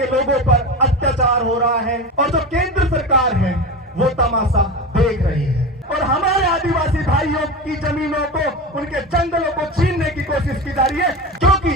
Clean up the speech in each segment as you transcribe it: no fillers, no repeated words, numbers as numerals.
के लोगों पर अत्याचार हो रहा है और जो केंद्र सरकार है वो तमाशा देख रही है और हमारे आदिवासी भाइयों की जमीनों को, उनके जंगलों को छीनने की कोशिश की जा रही है, क्योंकि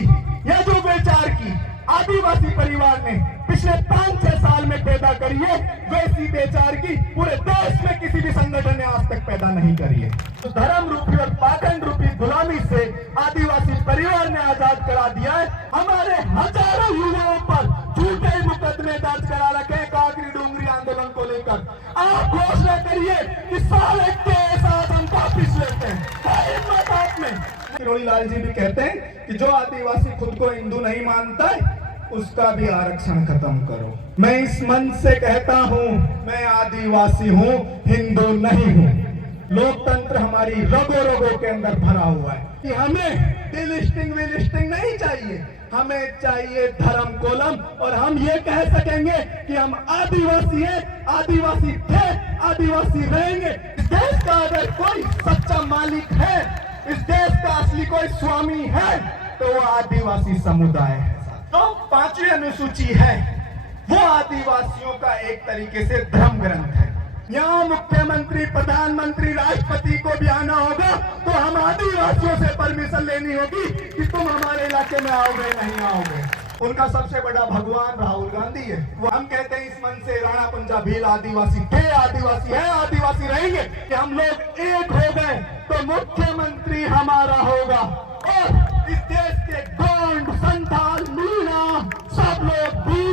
यह जो बेचार की आदिवासी परिवार ने पिछले 5-6 साल में पैदा करी है, वैसी बेचार की पूरे देश में किसी भी संगठन ने आज तक पैदा नहीं करी है। तो धर्म रूपी और पाखंड रूपी गुलामी से आदिवासी परिवार ने आजाद करा दिया है। हमारे हजारों युवाओं पर झूठे मुकदमे दर्ज करा रखे हैं काकरी डोंगरी आंदोलन को लेकर। आप घोषणा करिए कि साल के साथ हम वापिस लेते हैं। हिम्मत आप में। किरोड़ीलाल जी भी कहते हैं कि जो आदिवासी खुद को हिंदू नहीं मानता है उसका भी आरक्षण खत्म करो। मैं इस मन से कहता हूँ, मैं आदिवासी हूँ, हिंदू नहीं हूँ। लोकतंत्र हमारी रगों रगों के अंदर भरा हुआ है कि हमें डिलिस्टिंग विलिस्टिंग नहीं चाहिए, हमें चाहिए धर्म कोलम। और हम ये कह सकेंगे कि हम आदिवासी हैं, आदिवासी थे, आदिवासी रहेंगे। इस देश का अगर कोई सच्चा मालिक है, इस देश का असली कोई स्वामी है, तो वो आदिवासी समुदाय है। तो 5वीं अनुसूची है वो आदिवासियों का एक तरीके से धर्म ग्रंथ है। यहाँ मुख्यमंत्री, प्रधानमंत्री, राष्ट्रपति को भी आना होगा तो हम आदिवासियों से परमिशन लेनी होगी कि तुम हमारे इलाके में आओगे नहीं आओगे। उनका सबसे बड़ा भगवान राहुल गांधी है। वो हम कहते हैं इस मन से राणा पंजा भील आदिवासी थे, आदिवासी है, आदिवासी रहेंगे कि हम लोग एक हो गए तो मुख्यमंत्री हमारा होगा और इस देश के गोंड, संथाल, मीणा सब लोग भी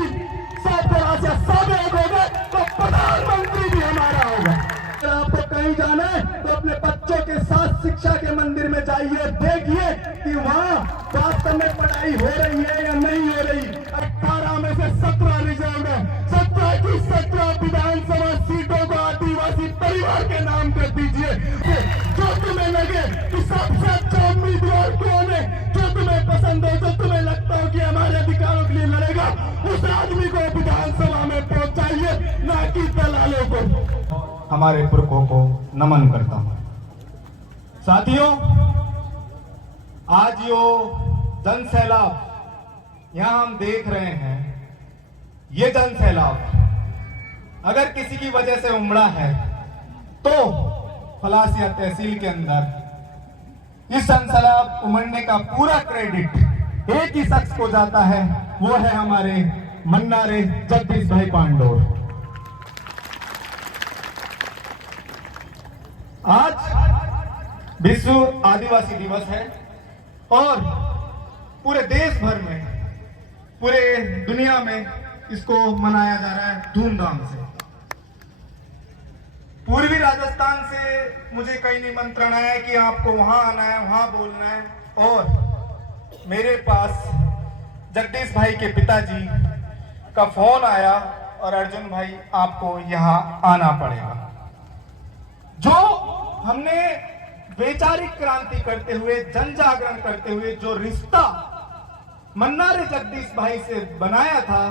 सब तरह से सब एक हो गए तो प्रधानमंत्री भी हमारा होगा। अगर आपको कहीं जाना है तो अपने बच्चों के साथ शिक्षा के मंदिर में जाइए, देखिए कि वहाँ वास्तव में पढ़ाई हो रही है या नहीं हो रही। 18 में से 17 रिजर्व है। 17 की 17 विधानसभा सीटों को आदिवासी परिवार के नाम कर दीजिए। जो तुम्हें लगे कि सबसे अच्छा उम्मीदवार कौन है, जो तुम्हें पसंद हो, जो तुम्हें लगता हो कि हमारे अधिकारों के लिए लड़ेगा, उस आदमी को विधानसभा में पहुंचाइए, ना कि दलालों को। हमारे पुरखों को नमन करता हूं। साथियों, आज यो जन सैलाब यहां हम देख रहे हैं, ये जन सैलाब अगर किसी की वजह से उमड़ा है तो फलासिया तहसील के अंदर इस जन सैलाब उमड़ने का पूरा क्रेडिट एक ही शख्स को जाता है, वो है हमारे मन्नारे जगदीश भाई पांडोर। आज विश्व आदिवासी दिवस है और पूरे देश भर में, पूरे दुनिया में इसको मनाया जा रहा है धूमधाम से। पूर्वी राजस्थान से मुझे कई निमंत्रण आया कि आपको वहां आना है, वहां बोलना है, और मेरे पास जगदीश भाई के पिताजी का फोन आया और अर्जुन भाई आपको यहाँ आना पड़ेगा। जो हमने वैचारिक क्रांति करते हुए, जन जागरण करते हुए जो रिश्ता मन्नारे जगदीश भाई से बनाया था,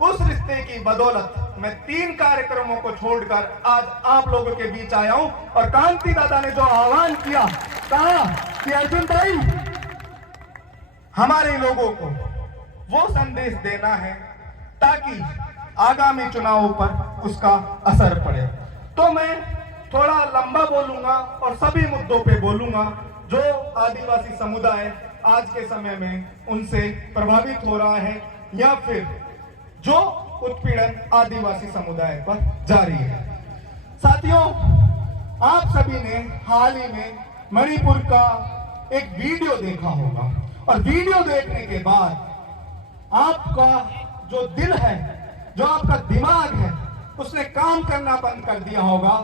उस रिश्ते की बदौलत मैं 3 कार्यक्रमों को छोड़कर आज आप लोगों के बीच आया हूं। और कांति दादा ने जो आह्वान किया, कहा कि अर्जुन भाई हमारे लोगों को वो संदेश देना है ताकि आगामी चुनावों पर उसका असर पड़े। तो मैं थोड़ा लंबा बोलूंगा और सभी मुद्दों पे बोलूंगा जो आदिवासी समुदाय आज के समय में उनसे प्रभावित हो रहा है या फिर जो उत्पीड़न आदिवासी समुदाय पर जारी है। साथियों, आप सभी ने हाल ही में मणिपुर का एक वीडियो देखा होगा और वीडियो देखने के बाद आपका जो दिल है, जो आपका दिमाग है, उसने काम करना बंद कर दिया होगा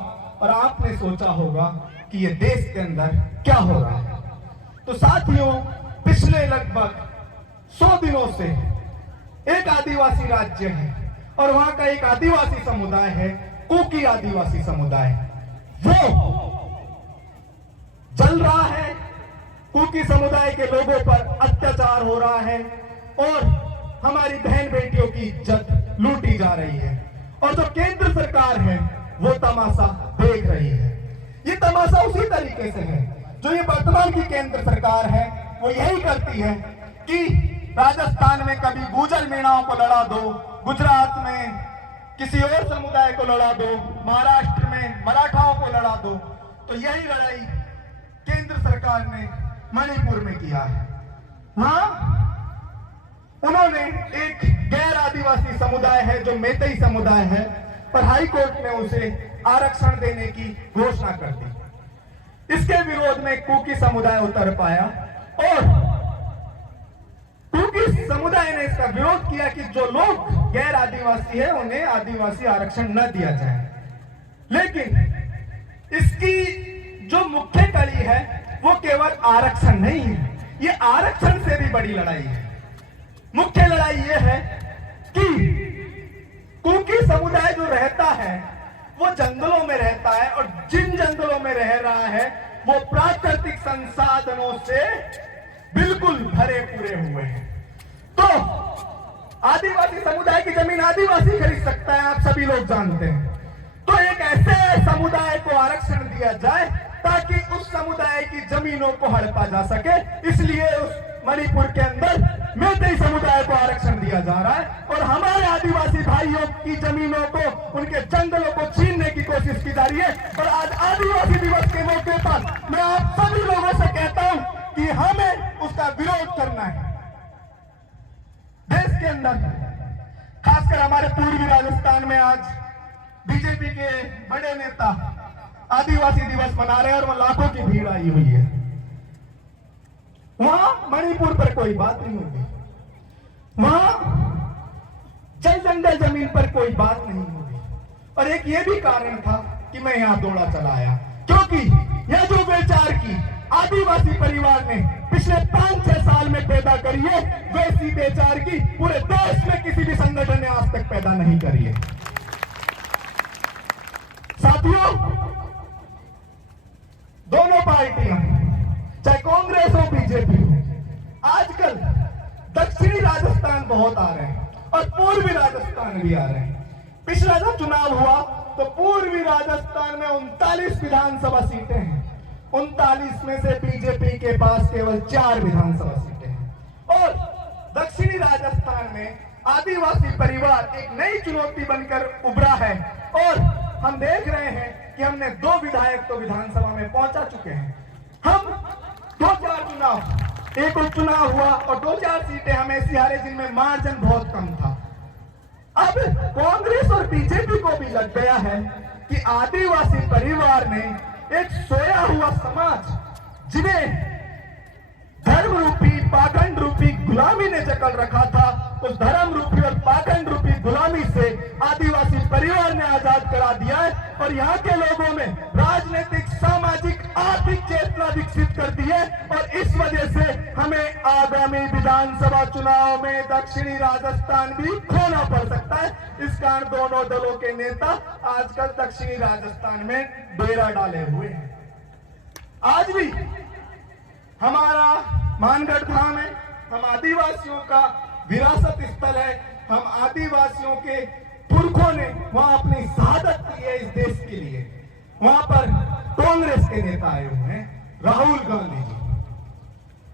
और आपने सोचा होगा कि ये देश के अंदर क्या हो रहा है। तो साथियों, पिछले लगभग 100 दिनों से एक आदिवासी राज्य है और वहां का एक आदिवासी समुदाय है, कुकी आदिवासी समुदाय, वो जल रहा है। कुकी समुदाय के लोगों पर अत्याचार हो रहा है और हमारी बहन बेटियों की इज्जत लूटी जा रही है और जो केंद्र सरकार है वो तमाशा देख रही है। ये तमाशा उसी तरीके से है जो ये वर्तमान की केंद्र सरकार है, वो यही करती है कि राजस्थान में कभी गुर्जर मीणाओं को लड़ा दो, गुजरात में किसी और समुदाय को लड़ा दो, महाराष्ट्र में मराठाओं को लड़ा दो, तो यही लड़ाई केंद्र सरकार ने मणिपुर में किया है। वहां उन्होंने एक गैर आदिवासी समुदाय है जो मैतेई समुदाय है, पर हाई कोर्ट ने उसे आरक्षण देने की घोषणा कर दी। इसके विरोध में कुकी समुदाय उतर पाया और कुकी समुदाय ने इसका विरोध किया कि जो लोग गैर आदिवासी है उन्हें आदिवासी आरक्षण न दिया जाए। लेकिन इसकी जो मुख्य कड़ी है वो केवल आरक्षण नहीं है, ये आरक्षण से भी बड़ी लड़ाई है। मुख्य लड़ाई ये है कि कुकी समुदाय जो रहता है वो जंगलों में रहता है और जिन जंगलों में रह रहा है वो प्राकृतिक संसाधनों से बिल्कुल भरे पूरे हुए हैं। तो आदिवासी समुदाय की जमीन आदिवासी खरीद सकता है, आप सभी लोग जानते हैं। तो एक ऐसे समुदाय को आरक्षण दिया जाए ताकि उस समुदाय की जमीनों को हड़पा जा सके, इसलिए उस मणिपुर के अंदर मैतेई समुदाय को आरक्षण दिया जा रहा है और हमारे आदिवासी भाइयों की जमीनों को, उनके जंगलों को छीनने की कोशिश की जा रही है। और आज आदिवासी दिवस के मौके पर मैं आप सभी लोगों से कहता हूं कि हमें उसका विरोध करना है। देश के अंदर खासकर हमारे पूर्वी राजस्थान में आज बीजेपी के बड़े नेता आदिवासी दिवस मना रहे हैं और वहां लाखों की भीड़ आई हुई है। वहां मणिपुर पर कोई बात नहीं होगी, वहां जल जंगल जमीन पर कोई बात नहीं होगी। और एक ये भी कारण था कि मैं यहां दौड़ा चला आया, क्योंकि यह जो विचार की आदिवासी परिवार ने पिछले 5-6 साल में पैदा करी है, वैसी विचार की पूरे देश में किसी भी संगठन ने आज तक पैदा नहीं करी है। साथियों, दोनों पार्टियां चाहे कांग्रेस हो बीजेपी हो, आजकल दक्षिणी राजस्थान बहुत आ रहे हैं और पूर्वी राजस्थान भी आ रहे हैं। पिछला जब चुनाव हुआ तो पूर्वी राजस्थान में 39 विधानसभा सीटें हैं, 39 में से बीजेपी के पास केवल 4 विधानसभा सीटें हैं। और दक्षिणी राजस्थान में आदिवासी परिवार एक नई चुनौती बनकर उभरा है और हम देख रहे हैं कि हमने 2 विधायक तो विधानसभा में पहुंचा चुके हैं। हम 2-4 चुनाव, एक उपचुनाव हुआ और 2-4 सीटें हम ऐसी हारे जिनमें मार्जिन बहुत कम था। अब कांग्रेस और बीजेपी को भी लग गया है कि आदिवासी परिवार ने एक सोया हुआ समाज, जिन्हें धर्म रूपी पाखंड रूपी गुलामी ने जकड़ रखा था, उस धर्म रूपी और पाखंड रूपी गुलामी से आदिवासी परिवार ने आजाद करा दिया है और यहाँ के लोगों में राजनीतिक, सामाजिक, आर्थिक चेतना विकसित कर दी है। और इस वजह से हमें आगामी विधानसभा चुनाव में दक्षिणी राजस्थान भी खोना पड़ सकता है। इस कारण दोनों दलों के नेता आजकल दक्षिणी राजस्थान में डेरा डाले हुए हैं। आज भी हमारा मानगढ़ धाम है, हम आदिवासियों का विरासत स्थल है। हम आदिवासियों के पुरखों ने वहां अपनी शहादत दी है इस देश के लिए। वहां पर कांग्रेस के नेता आए हुए हैं, राहुल गांधी जी।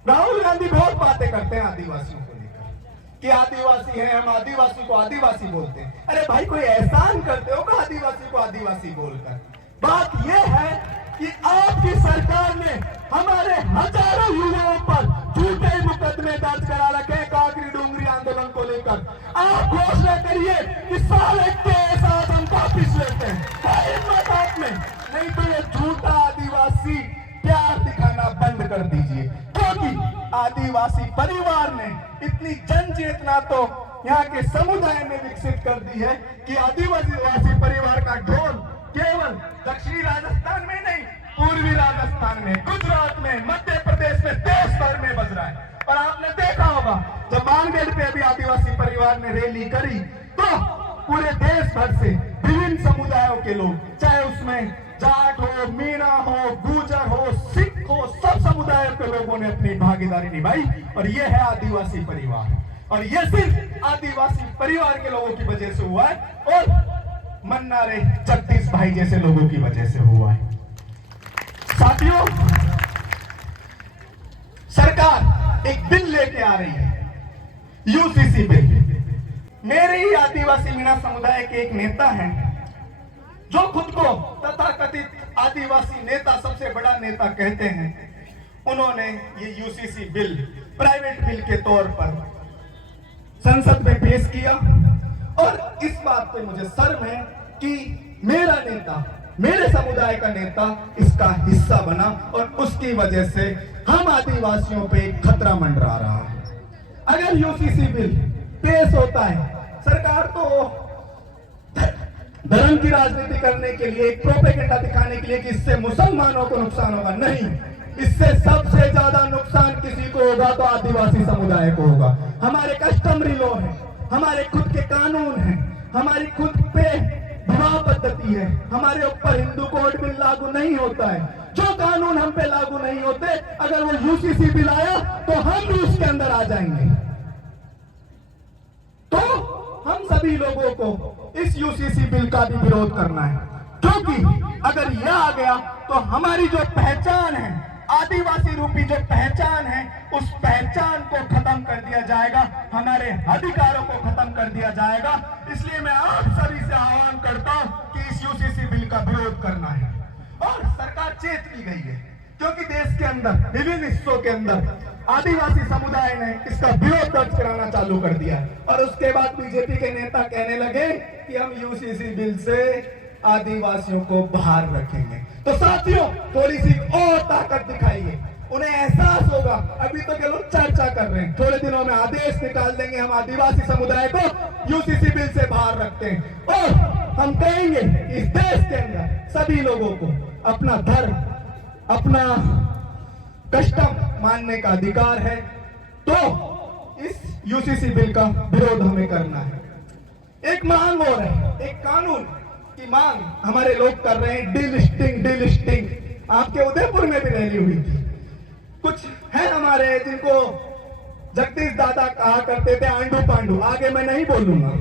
राहुल गांधी बहुत बातें करते हैं आदिवासियों को लेकर कि आदिवासी हैं, हम आदिवासी को आदिवासी बोलते हैं। अरे भाई, कोई एहसान करते हो क्या आदिवासी को आदिवासी बोलकर? बात यह है कि आपकी सरकार ने हमारे हजारों युवाओं पर झूठे मुकदमे दर्ज करा रखे हैं काकरी डोंगरी आंदोलन को लेकर। आप घोषणा करिए कि साले के साथ हम वापिस लेते हैं, हिम्मत आप में, नहीं तो ये झूठा आदिवासी प्यार दिखाना बंद कर दीजिए। क्योंकि आदिवासी परिवार ने इतनी जन चेतना तो यहाँ के समुदाय में विकसित कर दी है कि आदिवासी परिवार का ढोल केवल दक्षिणी राजस्थान में नहीं, पूर्वी राजस्थान में, गुजरात में, मध्य प्रदेश में, देश भर में बज रहा है। और आपने देखा होगा जब मानगढ़ पे भी आदिवासी परिवार ने रैली करी तो पूरे देश भर से विभिन्न समुदायों के लोग, चाहे उसमें जाट हो, मीणा हो, गुर्जर हो, सिख हो, सब समुदायों के लोगों ने अपनी भागीदारी निभाई। और ये है आदिवासी परिवार, और ये सिर्फ आदिवासी परिवार के लोगों की वजह से हुआ है और मन्ना रे जगदीश भाई जैसे लोगों की वजह से हुआ है। साथियों, सरकार एक बिल लेके आ रही है यूसीसी बिल। मेरे ही आदिवासी मीणा समुदाय के एक नेता हैं जो खुद को तथाकथित आदिवासी नेता, सबसे बड़ा नेता कहते हैं। उन्होंने ये यूसीसी बिल प्राइवेट बिल के तौर पर संसद में पेश किया और इस बात पे मुझे शर्म है कि मेरा नेता, मेरे समुदाय का नेता इसका हिस्सा बना और उसकी वजह से हम आदिवासियों पे एक खतरा मंडरा रहा है। अगर यूसीसी बिल पेश होता है, सरकार तो धर्म की राजनीति करने के लिए, एक प्रोपेगेंडा दिखाने के लिए कि इससे मुसलमानों को नुकसान होगा, नहीं, इससे सबसे ज्यादा नुकसान किसी को होगा तो आदिवासी समुदाय को होगा। हमारे कस्टमरी लॉ है, हमारे खुद के कानून हैं, हमारी खुद पे विवाह पद्धति है, हमारे ऊपर हिंदू कोड बिल लागू नहीं होता है। जो कानून हम पे लागू नहीं होते, अगर वो यूसीसी बिल आया तो हम भी उसके अंदर आ जाएंगे। तो हम सभी लोगों को इस यूसीसी बिल का भी विरोध करना है, क्योंकि अगर यह आ गया तो हमारी जो पहचान है, आदिवासी रूपी जो पहचान है, उस पहचान को खत्म कर दिया जाएगा, हमारे अधिकारों को खत्म कर दिया जाएगा। इसलिए मैं आप सभी से आह्वान करता हूं कि इस यूसीसी बिल का विरोध करना है। और सरकार चेत की गई है, क्योंकि देश के अंदर विभिन्न हिस्सों के अंदर आदिवासी समुदाय ने इसका विरोध दर्ज कराना चालू कर दिया और उसके बाद बीजेपी के नेता कहने लगे कि हम यूसीसी बिल से आदिवासियों को बाहर रखेंगे। तो साथियों, थोड़ी सी और ताकत दिखाइए, उन्हें एहसास होगा। अभी तो के लोग चर्चा कर रहे हैं, थोड़े दिनों में आदेश निकाल देंगे, हम आदिवासी समुदाय को यूसीसी बिल से बाहर रखते हैं और हम कहेंगे इस देश के अंदर सभी लोगों को अपना धर्म, अपना कस्टम मानने का अधिकार है। तो इस यूसीसी बिल का विरोध हमें करना है। एक मांग और है, एक कानून की मांग हमारे लोग कर रहे हैं, डीलिस्टिंग, डीलिस्टिंग। आपके उदयपुर में भी रैली हुई थी। कुछ है हमारे जिनको जगदीश दादा कहा करते थे आंडू पांडू, आगे मैं नहीं बोलूंगा,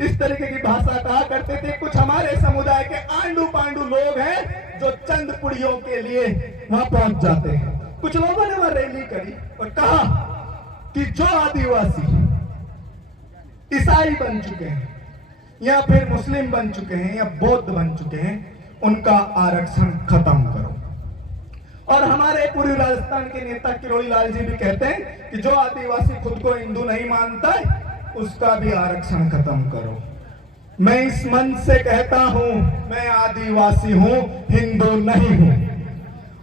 इस तरीके की भाषा कहा करते थे। कुछ हमारे समुदाय के आंडू पांडू लोग हैं जो चंद पुड़ियों के लिए वहां पहुंच जाते हैं। कुछ लोगों ने वहां रैली करी और कहा कि जो आदिवासी ईसाई बन चुके हैं या फिर मुस्लिम बन चुके हैं या बौद्ध बन चुके हैं, उनका आरक्षण खत्म करो। और हमारे पूर्वी राजस्थान के नेता किरोड़ी लाल जी भी कहते हैं कि जो आदिवासी खुद को हिंदू नहीं मानता है, उसका भी आरक्षण खत्म करो। मैं इस मन से कहता हूं, मैं आदिवासी हूं, हिंदू नहीं हूं।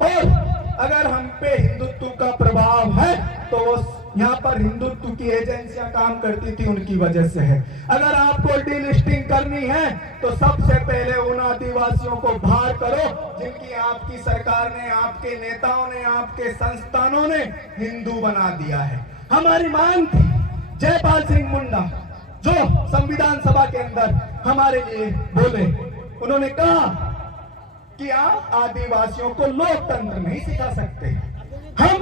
और अगर हम पे हिंदुत्व का प्रभाव है तो यहाँ पर हिंदुत्व की एजेंसियां काम करती थी, उनकी वजह से है। अगर आपको डीलिस्टिंग करनी है तो सबसे पहले उन आदिवासियों को बाहर करो जिनकी आपकी सरकार ने, आपके नेताओं ने, आपके संस्थानों ने हिंदू बना दिया है। हमारी मांग थी, जयपाल सिंह मुंडा जो संविधान सभा के अंदर हमारे लिए बोले, उन्होंने कहा कि आप आदिवासियों को लोकतंत्र नहीं सिखा सकते। हम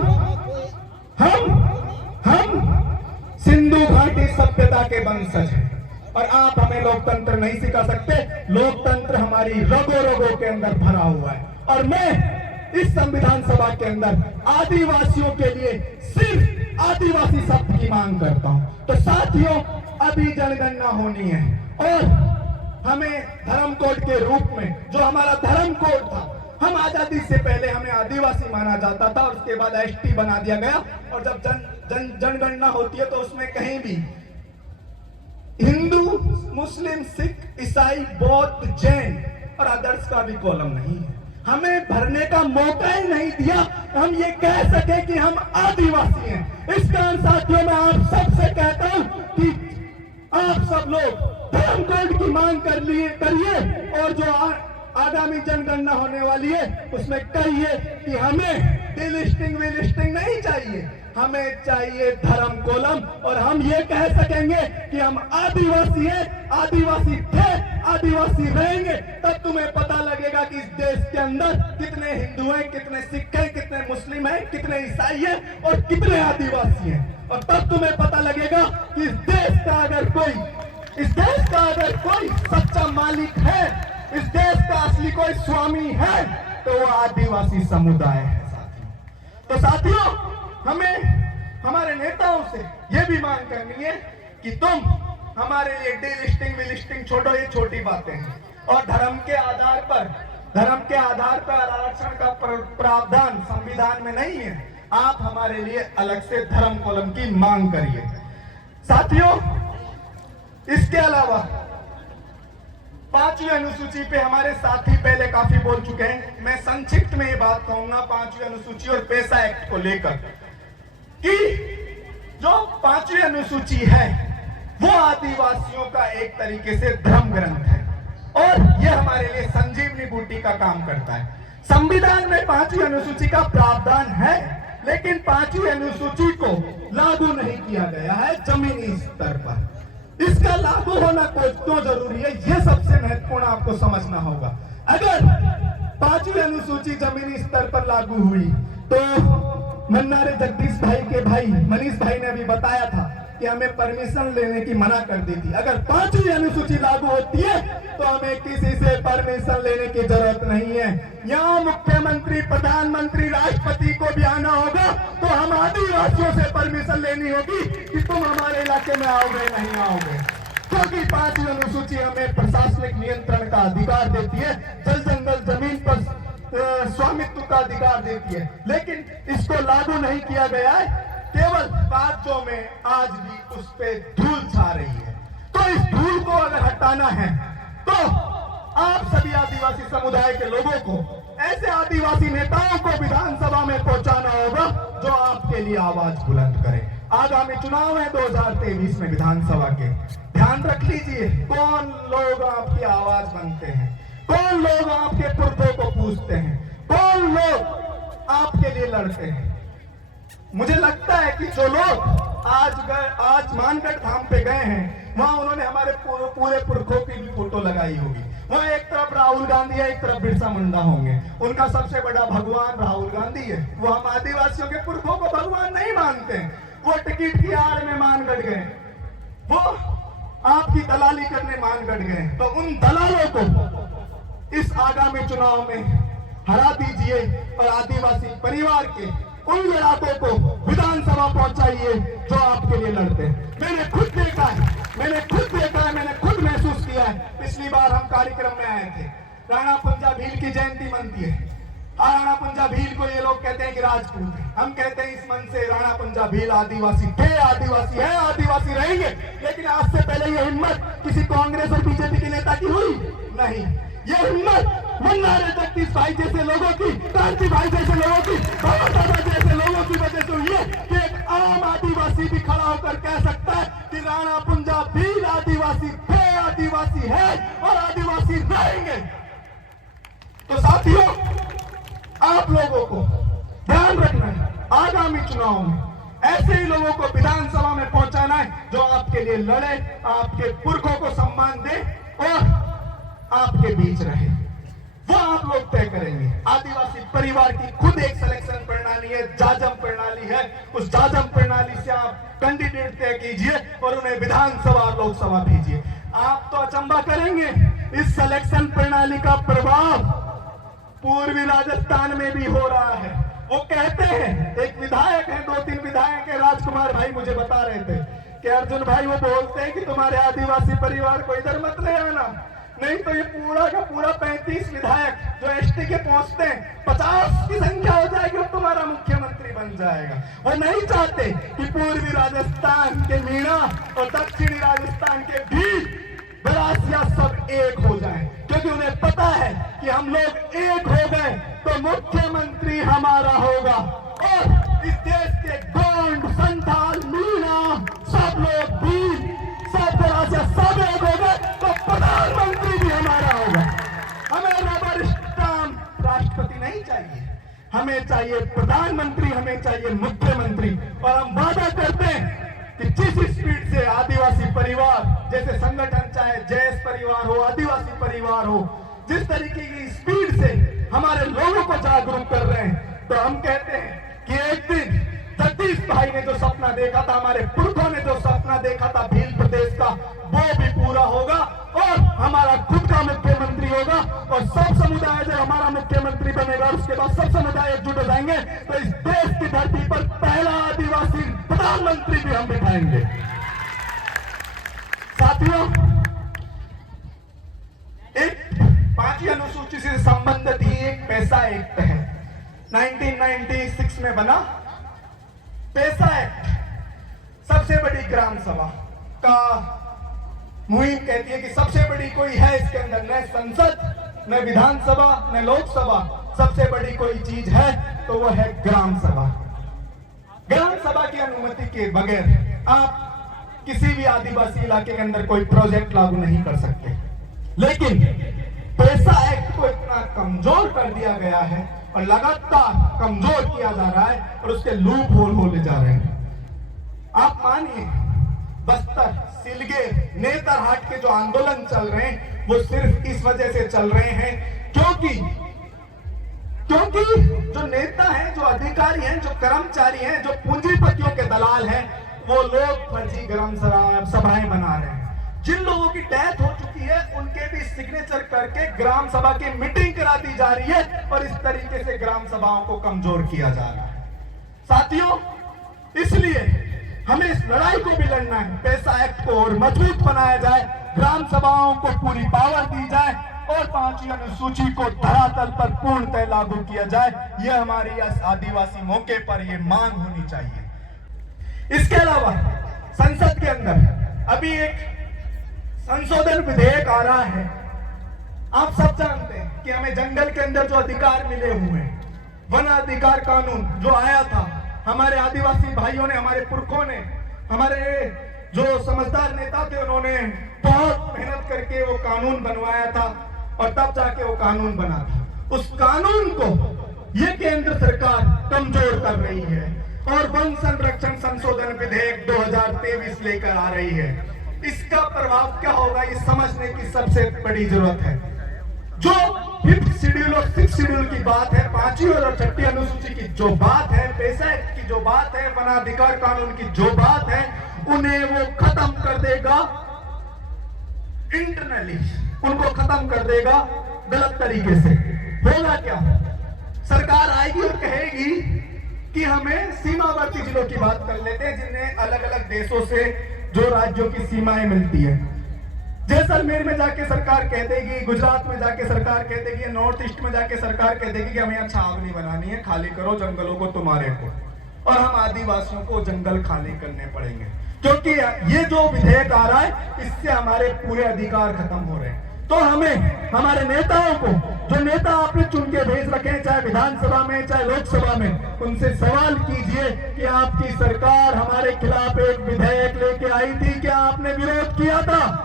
सिंधु घाटी सभ्यता के वंशज हैं और आप हमें लोकतंत्र नहीं सिखा सकते। लोकतंत्र हमारी रगों रगों के अंदर भरा हुआ है और मैं इस संविधान सभा के अंदर आदिवासियों के लिए सिर्फ आदिवासी शब्द की मांग करता हूं। तो साथियों, अभी जनगणना होनी है और हमें धर्म कोड के रूप में, जो हमारा धर्म कोड था, हम आजादी से पहले हमें आदिवासी माना जाता था और उसके बाद एसटी बना दिया गया। और जब जनगणना होती है तो उसमें कहीं भी हिंदू, मुस्लिम, सिख, ईसाई, बौद्ध, जैन और अदर्स का भी कॉलम नहीं है। हमें भरने का मौका ही नहीं दिया हम ये कह सके कि हम आदिवासी हैं। इस कारण साथियों, मैं आप सबसे कहता हूं कि आप सब लोग धर्म कोड की मांग करिए और जो आगामी जनगणना होने वाली है उसमें कहिए कि हमें डीलिस्टिंग विलिस्टिंग नहीं चाहिए, हमें चाहिए धर्म कोलम। और हम ये कह सकेंगे कि हम आदिवासी हैं, आदिवासी थे, आदिवासी रहेंगे। तब तुम्हें पता लगेगा कि इस देश के अंदर कितने हिंदू हैं, कितने सिख हैं, कितने मुस्लिम हैं, कितने ईसाई हैं और कितने आदिवासी हैं। और तब तुम्हें पता लगेगा कि इस देश का अगर कोई सच्चा मालिक है, इस देश का असली कोई स्वामी है, तो वो आदिवासी समुदाय है। तो साथियों, हमें हमारे नेताओं से ये भी मांग करनी है कि तुम हमारे लिए डीलिस्टिंग विलिस्टिंग छोड़ो, ये छोटी बातें हैं, और धर्म के आधार पर आरक्षण का प्रावधान संविधान में नहीं है। आप हमारे लिए अलग से धर्म कॉलम की मांग करिए। साथियों, इसके अलावा 5वीं अनुसूची पे हमारे साथी पहले काफी बोल चुके हैं। मैं संक्षिप्त में ये बात कहूंगा 5वीं अनुसूची और पेशा एक्ट को लेकर कि जो 5वीं अनुसूची है वो आदिवासियों का एक तरीके से धर्म ग्रंथ है और यह हमारे लिए संजीवनी बूटी का काम करता है। संविधान में 5वीं अनुसूची का प्रावधान है, लेकिन 5वीं अनुसूची को लागू नहीं किया गया है जमीनी स्तर पर। इसका लागू होना क्यों जरूरी है, यह सबसे महत्वपूर्ण आपको समझना होगा। अगर 5वीं अनुसूची जमीनी स्तर पर लागू हुई तो मन्नारे जगदीश भाई के भाई मनीष भाई ने अभी बताया था कि हमें परमिशन लेने की मना कर दी थी। अगर 5वीं अनुसूची लागू होती है तो हमें किसी से परमिशन लेने की जरूरत नहीं है। यहाँ मुख्यमंत्री, प्रधानमंत्री, राष्ट्रपति को भी आना होगा तो हम आदिवासियों से परमिशन लेनी होगी कि तुम हमारे इलाके में आओगे नहीं आओगे, क्योंकि 5वीं अनुसूची हमें प्रशासनिक नियंत्रण का अधिकार देती है, जल जंगल जमीन पर स्वामित्व का अधिकार देती है। लेकिन इसको लागू नहीं किया गया है, केवल राज्यों में आज भी उस पे धूल छा रही है। तो इस धूल को अगर हटाना है तो आप सभी आदिवासी समुदाय के लोगों को, ऐसे आदिवासी नेताओं को विधानसभा में पहुंचाना होगा जो आपके लिए आवाज बुलंद करें। आगामी चुनाव है 2023 में विधानसभा के, ध्यान रख लीजिए कौन लोग आपकी आवाज बनते हैं, कौन लोग आपके पुरखों को पूछते हैं, कौन लोग आपके लिए लड़ते हैं। मुझे लगता है कि जो लोग आज मानगढ़ धाम पे गए हैं वहां उन्होंने हमारे पूरे पुरखों की भी फोटो लगाई होगी। वहां एक तरफ राहुल गांधी है, एक तरफ बिरसा मुंडा होंगे। उनका सबसे बड़ा भगवान राहुल गांधी है। वो हम आदिवासियों के पुरखों को भगवान नहीं मानते हैं। वो टिकट की आड़ में मानगढ़ गए, वो आपकी दलाली करने मानगढ़ गए। तो उन दलालों को इस आगामी चुनाव में हरा दीजिए और आदिवासी परिवार के उन लड़ाकों को विधानसभा पहुंचाइए जो आपके लिए लड़ते हैं। मैंने खुद देखा है, मैंने खुद महसूस किया है। पिछली बार हम कार्यक्रम में आए थे, राणा पुंजा भील की जयंती मनती है। राणा पुंजा भील को ये लोग कहते हैं कि राजपूत है। हम कहते हैं इस मन से राणा पुंजा भील आदिवासी थे, आदिवासी है, आदिवासी रहेंगे। लेकिन आज से पहले ये हिम्मत किसी कांग्रेस और बीजेपी के नेता की हुई नहीं। ये हिम्मत मन्नारे जगदीश भाई जैसे लोगों की, कांची भाई जैसे लोगों की, बाबा दादा जैसे लोगों की वजह से हुई है कि एक आम आदिवासी भी खड़ा होकर कह सकता है कि राणा पुंजा भील आदिवासी थे, आदिवासी है और आदिवासी रहेंगे। तो साथियों, आप लोगों को ध्यान रखना है, आगामी चुनाव में ऐसे ही लोगों को विधानसभा में पहुंचाना है जो आपके लिए लड़े, आपके पुरखों को सम्मान दे और आपके बीच रहे। वो आप लोग तय करेंगे। आदिवासी परिवार की खुद एक सिलेक्शन प्रणाली है, जाजम प्रणाली है। उस जाजम प्रणाली से आप कैंडिडेट तय कीजिए और उन्हें विधानसभा और लोकसभा भेजिए। आप तो अचंभा करेंगे, इस सिलेक्शन प्रणाली का प्रभाव पूर्वी राजस्थान में भी हो रहा है। वो कहते हैं, एक विधायक है, 2-3 विधायक है, राजकुमार भाई मुझे बता रहे थे कि अर्जुन भाई वो बोलते हैं कि तुम्हारे आदिवासी परिवार को इधर मत ले आना, नहीं तो ये पूरा का पूरा 35 विधायक जो एसटी के पहुंचते हैं 50 की संख्या हो जाएगी और तुम्हारा मुख्यमंत्री बन जाएगा। वो नहीं चाहते कि पूर्वी राजस्थान के मीणा और दक्षिणी राजस्थान के भी बरासिया सब एक हो जाएं, क्योंकि उन्हें पता है कि हम लोग एक हो गए तो मुख्यमंत्री हमारा होगा और इस देश के गोंड, संथाल, मीणा सब लोग भी सब बरासिया सब एक हो गए तो प्रधानमंत्री भी हमारा होगा। हमें रबर स्टाम्प राष्ट्रपति नहीं चाहिए, हमें चाहिए प्रधानमंत्री, हमें चाहिए मुख्यमंत्री। और हम वादा करते हैं कि जिस स्पीड से आदिवासी परिवार जैसे संगठन, चाहे जैस परिवार हो, आदिवासी परिवार हो, जिस तरीके की स्पीड से हमारे लोगों को जागरूक कर रहे हैं, तो हम कहते हैं कि एक दिन जगदीश भाई ने जो सपना देखा था, हमारे पुरखों ने जो सपना देखा था भील प्रदेश का, वो भी पूरा होगा और हमारा खुद का मुख्यमंत्री होगा। और सब समुदाय जब हमारा मुख्यमंत्री बनेगा, उसके बाद सब समुदाय एकजुट हो जाएंगे तो इस देश की धरती पर पहला आदिवासी प्रधानमंत्री भी हम बिठाएंगे। साथियों, एक 5वीं अनुसूची से संबंधित ही एक पैसा एक्ट है, 1996 में बना पैसा एक्ट। सबसे बड़ी ग्राम सभा का मुहिम कहती है कि सबसे बड़ी कोई है इसके अंदर, न संसद, न विधानसभा, न लोकसभा, सबसे बड़ी कोई चीज है तो वो है ग्राम सभा। ग्राम सभा की अनुमति के बगैर आप किसी भी आदिवासी इलाके के अंदर कोई प्रोजेक्ट लागू नहीं कर सकते। लेकिन पैसा एक्ट को इतना कमजोर कर दिया गया है और लगातार कमजोर किया जा रहा है और उसके लूप होल होले जा रहे हैं। आप मानिए, बस्तर, सिलगेर, नेतरहाट के जो आंदोलन चल रहे हैं वो सिर्फ इस वजह से चल रहे हैं क्योंकि जो नेता हैं, जो अधिकारी हैं, जो कर्मचारी हैं, जो पूंजीपतियों के दलाल हैं, वो लोग फर्जी ग्राम सभाएं बना रहे हैं। जिन लोगों की डेथ हो चुकी है उनके भी सिग्नेचर करके ग्राम सभा की मीटिंग करा दी जा रही है और इस तरीके से ग्राम सभाओं को कमजोर किया जा रहा है। साथियों, इसलिए हमें इस लड़ाई को भी लड़ना है। पैसा एक्ट को और मजबूत बनाया जाए, ग्राम सभाओं को पूरी पावर दी जाए और 5वीं अनुसूची को धरातल पर पूर्णतः लागू किया जाए। यह हमारी इस आदिवासी मौके पर यह मांग होनी चाहिए। इसके अलावा संसद के अंदर अभी एक संशोधन विधेयक आ रहा है। आप सब जानते हैं कि हमें जंगल के अंदर जो अधिकार मिले हुए हैं, वन अधिकार कानून जो आया था, हमारे आदिवासी भाइयों ने, हमारे पुरखों ने, हमारे जो समझदार नेता थे, उन्होंने बहुत मेहनत करके वो कानून बनवाया था और तब जाके वो कानून बना था। उस कानून को ये केंद्र सरकार कमजोर कर रही है और वन संरक्षण संशोधन विधेयक 2023 लेकर आ रही है। इसका प्रभाव क्या होगा ये समझने की सबसे बड़ी जरूरत है। जो 5th शेड्यूल और 6th शेड्यूल की बात है, 5वीं और 6ठी अनुसूची की जो बात है, पैसा एक्ट की जो बात है, वनाधिकार कानून की जो बात है, उन्हें वो खत्म कर देगा इंटरनली, उनको खत्म कर देगा गलत तरीके से। होगा क्या, सरकार आएगी और कहेगी कि हमें सीमावर्ती जिलों की बात कर लेते हैं जिन्हें अलग अलग देशों से जो राज्यों की सीमाएं मिलती है। जैसलमेर में जाके सरकार कह देगी, गुजरात में जाके सरकार कह देगी, नॉर्थ ईस्ट में जाके सरकार कह देगी कि हमें यहाँ छावनी बनानी है, खाली करो जंगलों को तुम्हारे को, और हम आदिवासियों को जंगल खाली करने पड़ेंगे। क्योंकि ये जो विधेयक आ रहा है इससे हमारे पूरे अधिकार खत्म हो रहे हैं। तो हमें, हमारे नेताओं को, जो नेता आपने चुन के भेज रखे हैं, चाहे विधानसभा में चाहे लोकसभा में, उनसे सवाल कीजिए कि आपकी सरकार हमारे खिलाफ एक विधेयक लेके आई थी, क्या आपने विरोध किया था?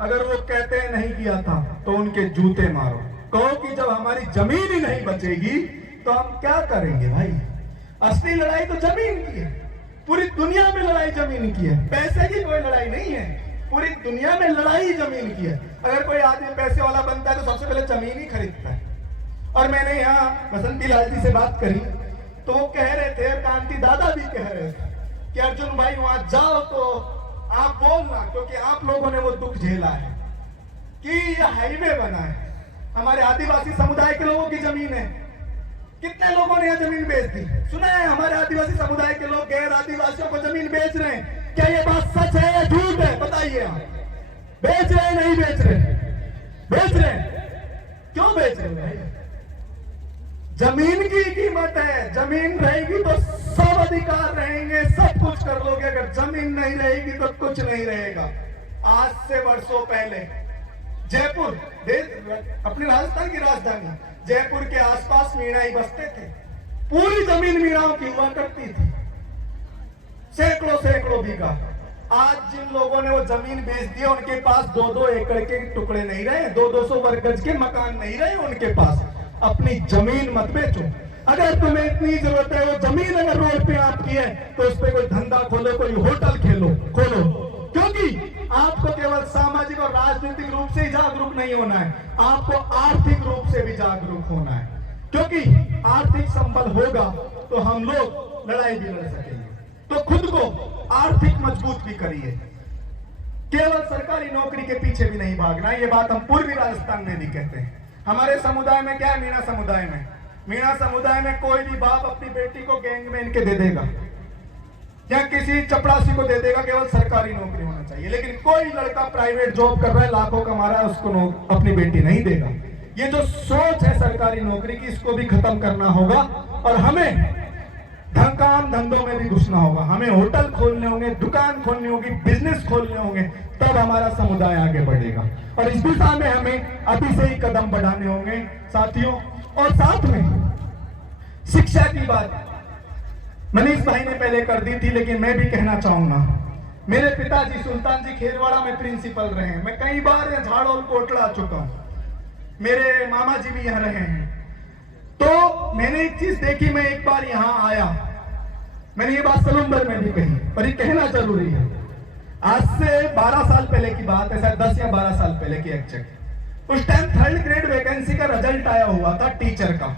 अगर वो कहते हैं नहीं किया था तो उनके जूते मारो, कहो कि जब हमारी जमीन ही नहीं बचेगी तो हम क्या करेंगे भाई। असली लड़ाई तो जमीन की है, पूरी दुनिया में लड़ाई जमीन की है, पैसे की कोई लड़ाई नहीं है, पूरी दुनिया में लड़ाई जमीन की है। अगर कोई आदमी पैसे वाला बनता है तो सबसे पहले जमीन ही खरीदता है। और मैंने यहाँ बसंती लाल जी से बात करी तो वो कह रहे थे, कांति दादा भी कह रहे थे कि अर्जुन भाई वहां जाओ तो आप बोलना, क्योंकि आप लोगों ने वो दुख झेला है कि यह हाईवे बना है, हमारे आदिवासी समुदाय के लोगों की जमीन है। कितने लोगों ने यह जमीन बेच दी? सुना है हमारे आदिवासी समुदाय के लोग गैर आदिवासियों को जमीन बेच रहे हैं। क्या ये बात सच है या झूठ है? बताइए आप। बेच रहे हैं नहीं बेच रहे? बेच रहे हैं। क्यों बेच रहे हैं? जमीन की कीमत है, जमीन रहेगी तो सब अधिकार रहेंगे, सब कुछ कर लोगे। अगर जमीन नहीं रहेगी तो कुछ नहीं रहेगा। आज से वर्षों पहले जयपुर, अपनी राजस्थान की राजधानी जयपुर के आसपास मीणाई बसते थे, पूरी जमीन मीणाओं की हुआ करती थी, सैकड़ों सैकड़ों बीघा। आज जिन लोगों ने वो जमीन बेच दी, उनके पास 2-2 एकड़ के टुकड़े नहीं रहे, 200-200 वर्ग गज के मकान नहीं रहे उनके पास। अपनी जमीन मत बेचो। अगर तुम्हें इतनी जरूरत है, वो जमीन अगर रोड पे आपकी है तो उस पर कोई धंधा खोलो, कोई होटल खोलो, क्योंकि आपको केवल सामाजिक और राजनीतिक रूप से ही जागरूक नहीं होना है, आपको आर्थिक रूप से भी जागरूक होना है। क्योंकि आर्थिक संबल होगा तो हम लोग लड़ाई भी लड़ सकेंगे। तो खुद को आर्थिक मजबूत भी करिए, केवल सरकारी नौकरी के पीछे भी नहीं भागना। ये बात हम पूर्वी राजस्थान में भी कहते हैं। हमारे समुदाय में क्या है, मीणा समुदाय में कोई भी बाप अपनी बेटी को गैंग में इनके दे देगा। या किसी चपरासी को दे देगा, केवल सरकारी नौकरी होना चाहिए। लेकिन कोई लड़का प्राइवेट जॉब कर रहा है, लाखों कमा रहा है, उसको अपनी बेटी नहीं देगा। ये जो सोच है सरकारी नौकरी की, इसको भी खत्म करना होगा और हमें काम धंधों में भी घुसना होगा। हमें होटल खोलने होंगे, दुकान खोलनी होगी, बिजनेस खोलने होंगे, तब हमारा समुदाय आगे बढ़ेगा। और इस दिशा में हमें अभी से ही कदम बढ़ाने होंगे साथियों। और साथ में शिक्षा की बात मनीष भाई ने पहले कर दी थी, लेकिन मैं भी कहना चाहूंगा। मेरे पिताजी सुल्तान जी खेरवाड़ा में प्रिंसिपल रहे हैं। मैं कई बार झाड़ोल कोटला आ चुका हूं, मेरे मामा जी भी यहाँ रहे हैं। तो मैंने एक चीज देखी, मैं एक बार यहाँ आया, मैंने ये बात सलूम्बर में भी कही, पर ये कहना जरूरी है। आज से 12 साल पहले की बात है, शायद 10 या 12 साल पहले की एग्जैक्ट। उस टाइम 3rd ग्रेड वैकेंसी का रिजल्ट आया हुआ था टीचर का,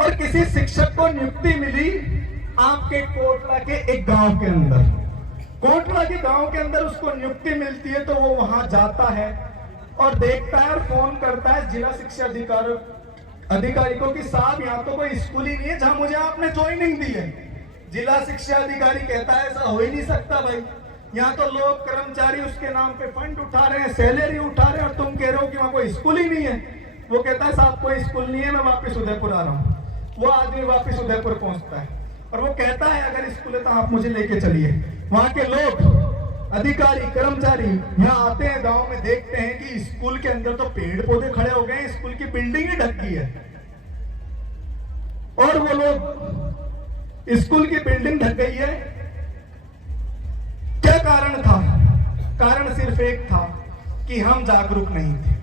और किसी शिक्षक को नियुक्ति मिली आपके कोटला के एक गांव के अंदर। कोटला के गांव के अंदर उसको नियुक्ति मिलती है, तो वो वहां जाता है और देखता है और फोन करता है जिला शिक्षा अधिकारी को कि साहब यहाँ तो कोई स्कूल ही नहीं है जहां मुझे आपने ज्वाइनिंग दी है। जिला शिक्षा अधिकारी कहता है ऐसा हो ही नहीं सकता भाई, यहाँ तो लोग कर्मचारी उसके नाम पे फंड उठा रहे हैं, सैलरी उठा रहे हैं, और तुम कह रहे हो कि वहां कोई स्कूल ही नहीं है। वो कहता है साहब कोई स्कूल नहीं है, मैं वापस उदयपुर आ रहा हूँ। वो आदमी वापस उदयपुर पहुंचता है और वो कहता है अगर स्कूल है तो आप मुझे लेके चलिए। वहां के लोग, अधिकारी, कर्मचारी यहाँ आते हैं गांव में, देखते हैं कि स्कूल के अंदर तो पेड़ पौधे खड़े हो गए, स्कूल की बिल्डिंग ही ढक गई है। और वो लोग, स्कूल की बिल्डिंग ढक गई है, क्या कारण था? कारण सिर्फ एक था कि हम जागरूक नहीं थे।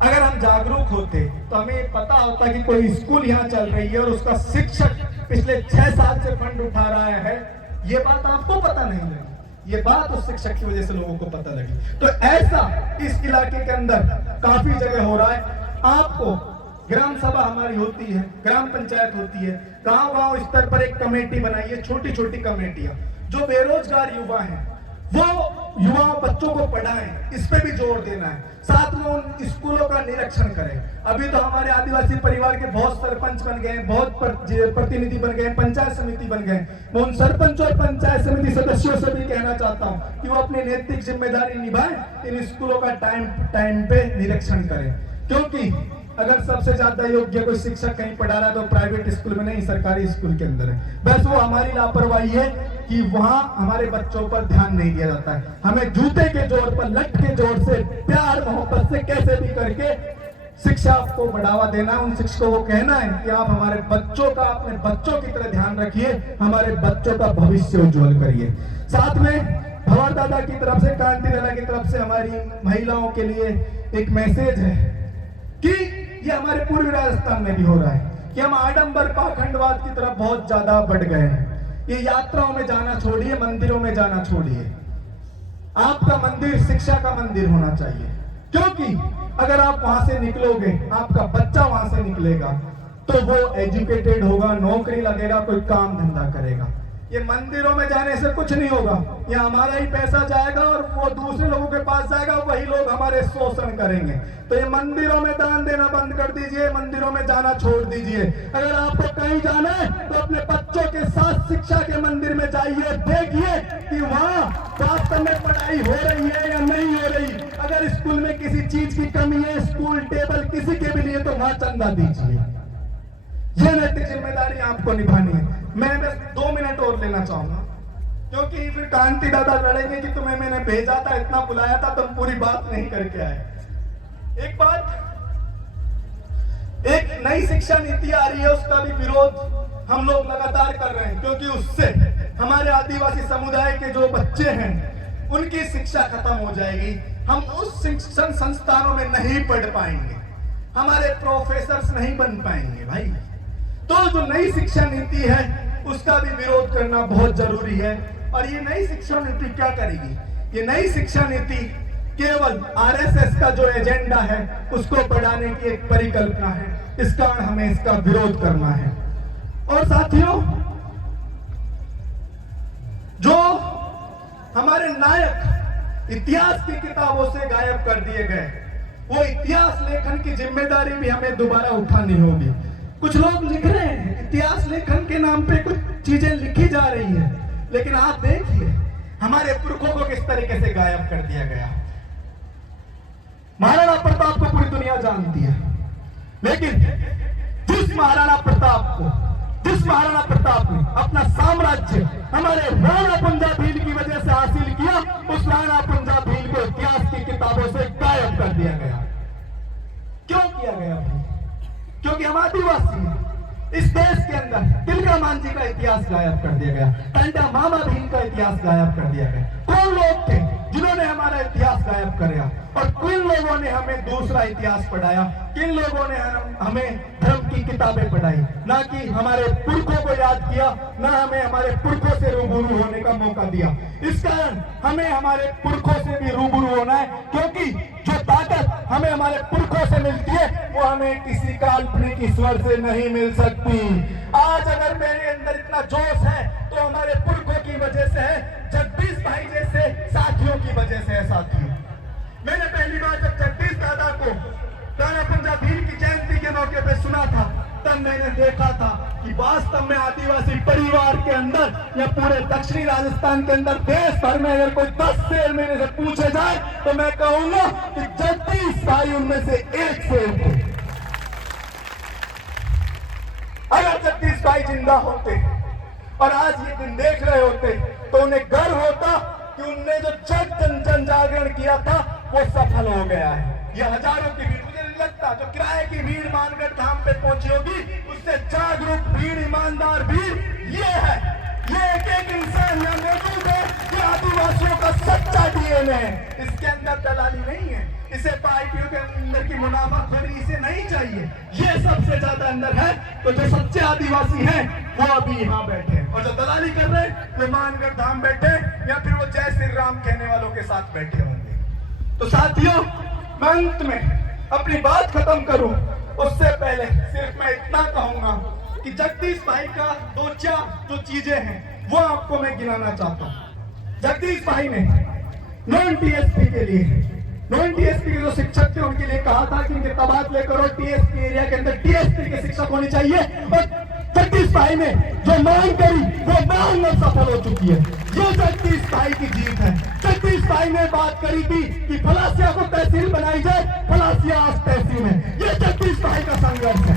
अगर हम जागरूक होते तो हमें पता होता कि कोई स्कूल यहाँ चल रही है और उसका शिक्षक पिछले 6 साल से फंड उठा रहा है। ये बात आपको पता नहीं लगी, ये बात उस शिक्षक की वजह से लोगों को पता लगी। तो ऐसा इस इलाके के अंदर काफी जगह हो रहा है। आपको ग्राम सभा हमारी होती है, ग्राम पंचायत होती है, गांव-गांव स्तर पर एक कमेटी बनाई है, छोटी छोटी कमेटियां, जो बेरोजगार युवा हैं वो युवा बच्चों को पढ़ाएं, इस पे भी जोर देना है। साथ में उन स्कूलों का निरीक्षण करें। अभी तो हमारे आदिवासी परिवार के बहुत सरपंच बन गए, बहुत प्रतिनिधि बन गए, पंचायत समिति बन गए। मैं उन सरपंच और पंचायत समिति सदस्यों से भी कहना चाहता हूं कि वो अपनी नैतिक जिम्मेदारी निभाएं, इन स्कूलों का टाइम पे निरीक्षण करें। क्योंकि अगर सबसे ज्यादा योग्य कोई शिक्षक कहीं पढ़ा रहा है तो प्राइवेट स्कूल में नहीं, सरकारी स्कूल के अंदर है। बस वो हमारी लापरवाही है कि वहां हमारे बच्चों पर ध्यान नहीं दिया जाता है। हमें जूते के जोर पर, लट के जोर से, प्यार मोहब्बत से कैसे भी करके शिक्षा को बढ़ावा देना। उन शिक्षकों को कहना है कि आप हमारे बच्चों का, अपने बच्चों की तरह ध्यान रखिए, हमारे बच्चों का भविष्य उज्जवल करिए। साथ में भंवर दादा की तरफ से, कांति दादा की तरफ से हमारी महिलाओं के लिए एक मैसेज है कि ये हमारे पूर्वी राजस्थान में भी हो रहा है कि हम आडंबर पाखंडवाद की तरफ बहुत ज्यादा बढ़ गए हैं। ये यात्राओं में जाना छोड़िए, मंदिरों में जाना छोड़िए। आपका मंदिर शिक्षा का मंदिर होना चाहिए, क्योंकि अगर आप वहां से निकलोगे, आपका बच्चा वहां से निकलेगा तो वो एजुकेटेड होगा, नौकरी लगेगा, कोई काम धंधा करेगा। ये मंदिरों में जाने से कुछ नहीं होगा, ये हमारा ही पैसा जाएगा और वो दूसरे लोगों के पास जाएगा, वही लोग हमारे शोषण करेंगे। तो ये मंदिरों में दान देना बंद कर दीजिए, मंदिरों में जाना छोड़ दीजिए। अगर आपको कहीं जाना है तो अपने बच्चों के साथ शिक्षा के मंदिर में जाइए, देखिए कि वहाँ वास्तव में पढ़ाई हो रही है या नहीं हो रही। अगर स्कूल में किसी चीज की कमी है, स्कूल टेबल किसी के भी लिए, तो वहां चंदा दीजिए। ये नैतिक जिम्मेदारी आपको निभानी है। मैं बस 2 मिनट और लेना चाहूंगा, क्योंकि फिर कांति दादा लड़ेंगे कि तुम्हें मैंने भेजा था, इतना बुलाया था, तुम पूरी बात नहीं करके आए। एक बात, एक नई शिक्षा नीति आ रही है, उसका भी विरोध हम लोग लगातार कर रहे हैं, क्योंकि उससे हमारे आदिवासी समुदाय के जो बच्चे हैं उनकी शिक्षा खत्म हो जाएगी। हम उस शिक्षण संस्थानों में नहीं पढ़ पाएंगे, हमारे प्रोफेसर्स नहीं बन पाएंगे भाई। तो जो नई शिक्षा नीति है उसका भी विरोध करना बहुत जरूरी है। और ये नई शिक्षा नीति क्या करेगी? ये नई शिक्षा नीति केवल आरएसएस का जो एजेंडा है उसको बढ़ाने की एक परिकल्पना है। इस कारण हमें इसका विरोध करना है। और साथियों, जो हमारे नायक इतिहास की किताबों से गायब कर दिए गए, वो इतिहास लेखन की जिम्मेदारी भी हमें दोबारा उठानी होगी। कुछ लोग लिख रहे हैं, इतिहास लेखन के नाम पे कुछ चीजें लिखी जा रही है, लेकिन आप देखिए हमारे पुरखों को किस तरीके से गायब कर दिया गया। महाराणा प्रताप को पूरी दुनिया जानती है, लेकिन जिस महाराणा प्रताप ने अपना साम्राज्य हमारे राणा पंजाब भील की वजह से हासिल किया, उस राणा पंजाब भील को इतिहास की किताबों से गायब कर दिया गया। क्यों किया गया भाई? क्योंकि हम आदिवासी हैं। इस देश के अंदर तिलका मांझी का इतिहास गायब कर दिया गया, टंडा मामा भीम का इतिहास गायब कर दिया गया। कौन लोग थे जिन्होंने हमारा इतिहास गायब किया? और किन लोगों ने हमें दूसरा इतिहास पढ़ाया? किन लोगों ने हमें धर्म की किताबें पढ़ाई? ना कि हमारे पुरखों को याद किया, ना हमें हमारे पुरखों से रूबरू होने का मौका दिया। इस कारण हमें हमारे पुरखों से भी रूबरू होना है, क्योंकि जो ताकत हमें हमारे पुरखों से मिलती है वो हमें किसी काल्पनिक ईश्वर से नहीं मिल सकती। आज अगर मेरे अंदर इतना जोश है तो हमारे पुरखों की वजह से है, जगदीश भाई जैसे साथियों की वजह से है। साथियों, मैंने पहली बार जब जगदीश दादा को राणा पंजाब भील की जयंती के मौके पे सुना था, तब मैंने देखा था कि वास्तव में आदिवासी परिवार के अंदर या पूरे दक्षिणी राजस्थान के अंदर देश भर में अगर कोई 10 शेर मेरे से पूछे जाए तो मैं कहूंगा कि जगदीश भाई उनमें से एक शेर थे। अगर जगदीश भाई जिंदा होते और आज ये दिन देख रहे होते तो उन्हें गर्व होता कि उनने जो जन जागरण किया था वो सफल हो गया है। ये हजारों की भीड़, मुझे नहीं लगता जो किराए की भीड़ मानगढ़ धाम पे पहुंची होगी उससे जागरूक भीड़, ईमानदार भीड़ ये है। ये एक इंसान यहाँ मौजूद है कि आदिवासियों का सच्चा डीएनए है। इसके अंदर दलाली नहीं है, इसे पार्टियों के अंदर की मुनाफाखोरी इसे नहीं चाहिए। ये सबसे ज्यादा अंदर है। तो जो सच्चे आदिवासी हैं वो अभी यहाँ बैठे हैं, और जो दलाली कर रहे हैं वो मानगढ़ धाम बैठे या फिर वो जय श्री राम कहने वालों के साथ बैठे होंगे। तो साथियों, मैं अंत में अपनी बात खत्म करूं उससे पहले सिर्फ मैं इतना कहूंगा कि जगदीश भाई का 2-4 जो चीजें हैं वो आपको मैं गिनाना चाहता हूं। जगदीश भाई ने नॉन टीएसपी के जो शिक्षक थे उनके लिए कहा था कि इनके तबादले करो, टीएसपी एरिया के अंदर टीएसपी के शिक्षक होने चाहिए। और जगदीश भाई ने जो मांग करी वो मांग सफल हो चुकी है। ये जगदीश भाई की जीत है। जगदीश भाई ने बात करी थी कि फलासिया को तहसील बनाई जाए, फलासिया आज तहसील है। ये जगदीश भाई का संघर्ष है।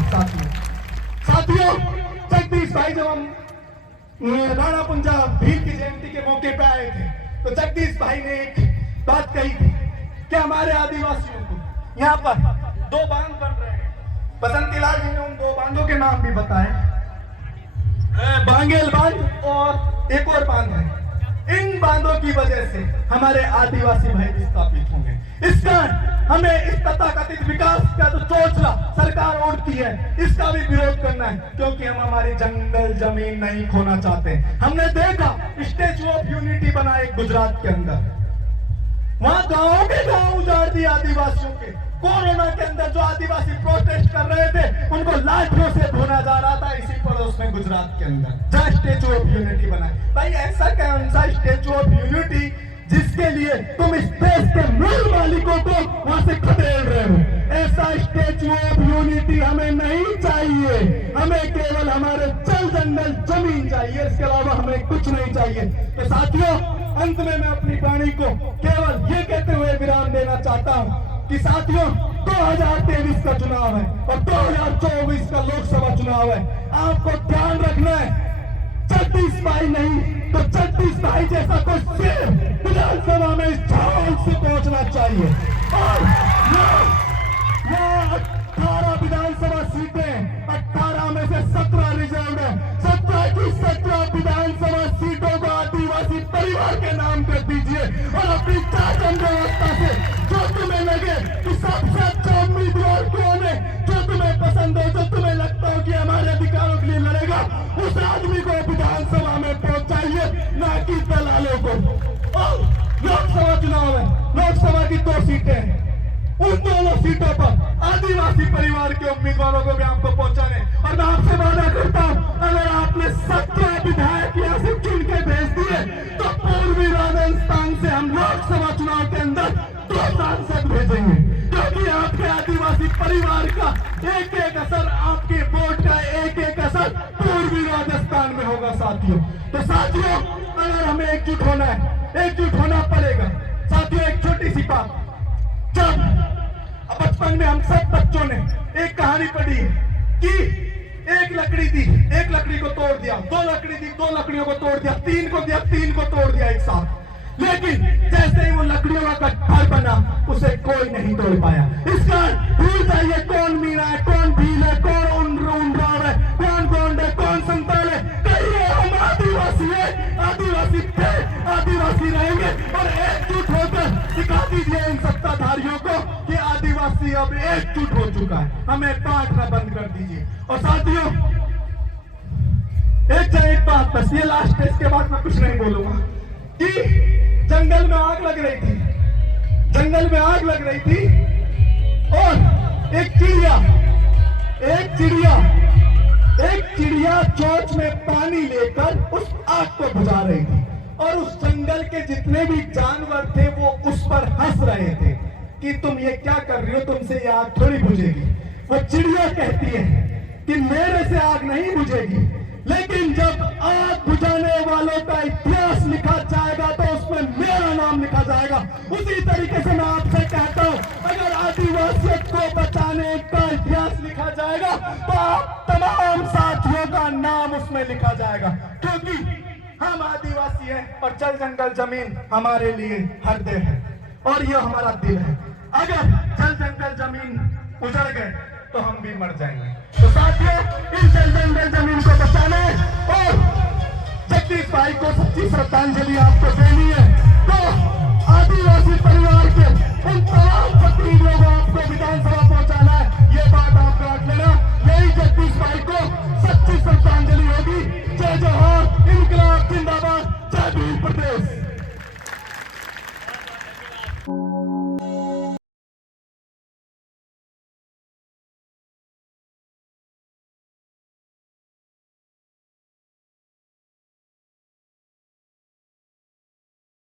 साथियों, जगदीश भाई जब हम राणा पंजाब भील की जयंती के मौके पे आए थे तो जगदीश भाई ने एक बात कही थी कि हमारे आदिवासियों को यहाँ पर 2 बांध बन रहे हैं। बसंती लाल जी ने उन 2 बांधों के नाम भी बताए, बांगेल बांध और एक और बांध है। इन बांधों की वजह से हमारे आदिवासी भाई विस्थापित होंगे। इस कारण हमें इस तथाकथित विकास का जो चोचला सरकार ओढ़ती है इसका भी विरोध करना है, क्योंकि हम हमारी जंगल जमीन नहीं खोना चाहते। हमने देखा स्टैच्यू ऑफ यूनिटी बना है गुजरात के अंदर, वहां गांवों के गांव उजाड़ दिए आदिवासियों के। कोरोना के अंदर जो आदिवासी प्रोटेस्ट कर रहे थे उनको लाठियों से भुना जा रहा था इसी पड़ोस में गुजरात के अंदर, जहां स्टैच्यू ऑफ यूनिटी बना है। भाई ऐसा कौन सा स्टैच्यू ऑफ यूनिटी जिसके लिए तुम इस देश के मूल मालिकों को वहां से खदेड़ रहे हो? ऐसा स्टैच्यू ऑफ यूनिटी हमें नहीं चाहिए। हमें केवल हमारे जल जंगल जमीन चाहिए, इसके अलावा हमें कुछ नहीं चाहिए। तो साथियों, अंत में मैं अपनी वाणी को केवल ये कहते हुए विराम देना चाहता हूं कि साथियों, 2023 का चुनाव है और 2024 का लोकसभा चुनाव है। आपको ध्यान रखना है, जगदीश भाई नहीं तो जगदीश भाई जैसा कोई शेर विधानसभा में इस झाल से पहुंचना चाहिए। और ये 18 विधानसभा सीटें, 18 में से 17 रिजर्व है। 17 की 17 विधानसभा सीटों को आदिवासी परिवार के नाम कर दीजिए और अपनी शासन व्यवस्था से जो तुम्हें लगे कि सबसे अच्छा उम्मीदवार कौन है, जो तुम्हें पसंद हो, जो तुम्हें लगता हो कि हमारे अधिकारों के लिए लड़ेगा, उस आदमी को विधानसभा में पहुंचाइए, ना कि दलालों को। और लोकसभा चुनाव है, लोकसभा की 2 सीटें हैं, उन दोनों सीटों पर आदिवासी परिवार के उम्मीदवारों को भी आपको पहुंचाने। और मैं आपसे वादा करता हूं, अगर आपने 17 विधायक यहां से चुन के भेज दिए तो पूर्वी राजस्थान से हम लोकसभा चुनाव के अंदर 2 सांसद भेजेंगे, क्योंकि आपके आदिवासी परिवार का एक-एक असर, आपके वोट का एक-एक असर पूरी भी राजस्थान में होगा साथियों। तो साथियों, अगर हमें एकजुट होना है, एकजुट होना पड़ेगा साथियों। एक छोटी सी बात, जब बचपन में हम सब बच्चों ने एक कहानी पढ़ी है कि एक लकड़ी दी, एक लकड़ी को तोड़ दिया, दो लकड़ी दी, दो लकड़ियों को तोड़ दिया, तीन को दिया, तीन को तोड़ दिया एक साथ। लेकिन जैसे ही वो लकड़ियों का घर बना, उसे कोई नहीं तोड़ पाया। इसका भूल जाइए कौन मीरा है, कौन भील है, कौन उमराव है, कौन गोंड है, कौन संताल है। कहिए हम आदिवासी है, आदिवासी थे, आदिवासी रहेंगे। और एकजुट होकर दिखा दीजिए इन सत्ताधारियों को कि आदिवासी अब एकजुट हो चुका है। हमें बांटना बंद कर दीजिए। और साथियों, एक बात बस, ये लास्ट है, इसके बाद मैं कुछ नहीं बोलूंगा कि जंगल में आग लग रही थी, जंगल में आग लग रही थी और एक चिड़िया चोंच में पानी लेकर उस आग को बुझा रही थी। और उस जंगल के जितने भी जानवर थे वो उस पर हंस रहे थे कि तुम ये क्या कर रही हो, तुमसे ये आग थोड़ी बुझेगी। वो चिड़िया कहती है कि मेरे से आग नहीं बुझेगी, लेकिन जब आग बुझाने वालों का इतिहास लिखा जाएगा तो उसमें मेरा नाम लिखा जाएगा। उसी तरीके से मैं आपसे कहता हूं, अगर आदिवासियत को बचाने का इतिहास लिखा जाएगा तो आप तमाम साथियों का नाम उसमें लिखा जाएगा, क्योंकि हम आदिवासी हैं और जल जंगल जमीन हमारे लिए हृदय है और ये हमारा दिल है। अगर जल जंगल जमीन उजड़ गए तो हम भी मर जाएंगे। तो साथियों, इस जल जंगल जमीन को बचाने और जगदीश भाई को सच्ची श्रद्धांजलि आपको देनी है। तो आदिवासी परिवार के उन तमाम